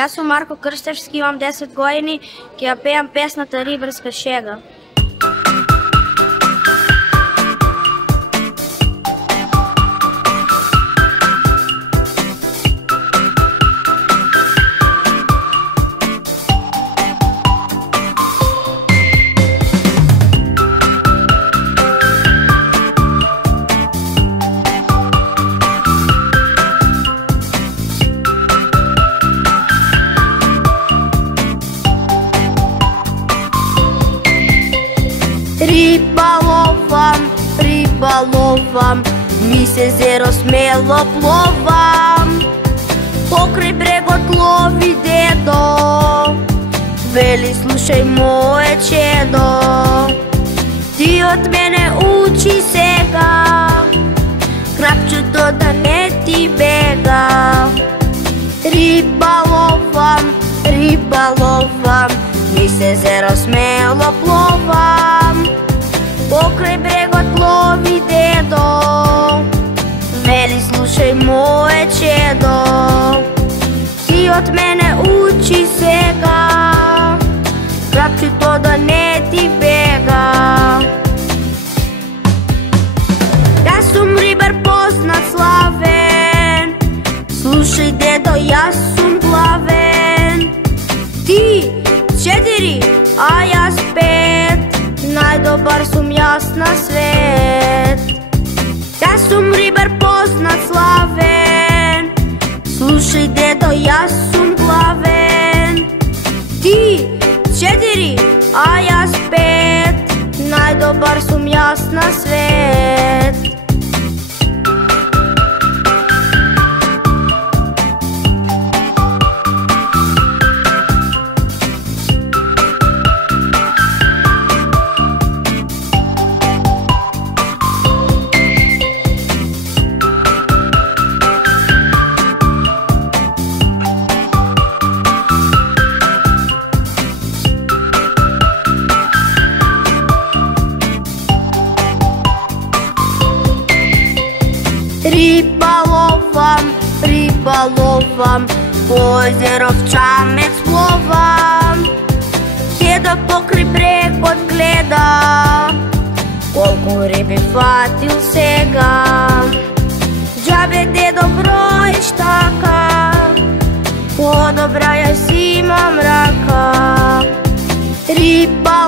Јас сум Марко Крштевски, имам 10 години, ќе ја пеам песната Рибарска шега. Риба ловам, ми се зеро смело пловам. Покрај брегот лови дедо, вели слушај мое чедо, ти од мене учи сега, крапчето да не ти бега. Риба ловам, ми се зеро смело пловам. Покрај брегот лови дедо, вели слушај мое чедо, ти од мене учи сега, крапчето да не ти бега. Јас сум рибар познат славен, слушај дедо, јас сум главен. Ти 4, а јас 5, најдобар сум јас на свет. Јас сум рибар познат славен, слушај дедо, јас сум главен. Ти 4, а јас 5, најдобар сум јас на свет. Риба ловам, по озеро в чамец пловам. Дедо покрај брегот гледа, колку риби фатил сега. Џабе дедо броиш така, подобра јас имам рака. Риба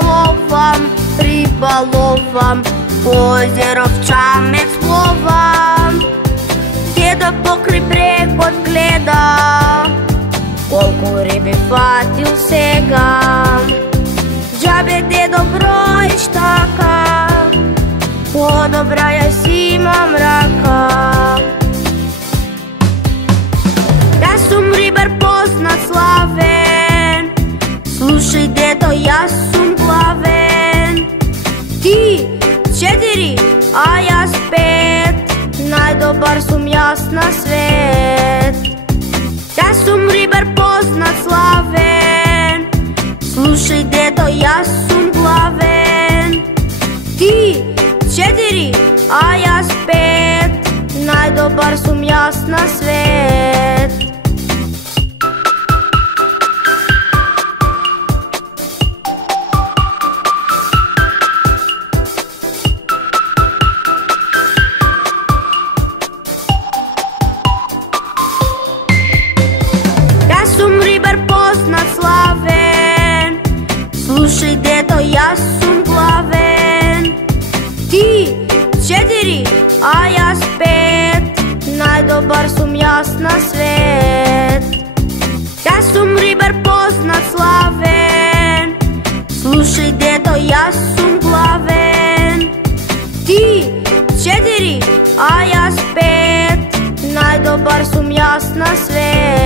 ловам, по озеро в чамец пловам. Дедо покрај брегот гледа, колку риби фатил сега. Џабе дедо броиш така, подобра јас имам рака. Јас сум рибар познат славен, слушај дедо, јас сум главен. Ти 4, а јас 5, најдобар сум јас на свет. Јас сум рибар познат славен, слушај дедо, јас сум главен. Ти 4, а јас 5, најдобар сум јас на свет. Слушај дедо, јас сум главен. Ти 4, а јас 5, најдобар сум јас на свет. Јас сум рибар познат славен, слушај дедо, јас сум главен. Ти 4, а јас 5, најдобар сум јас на свет.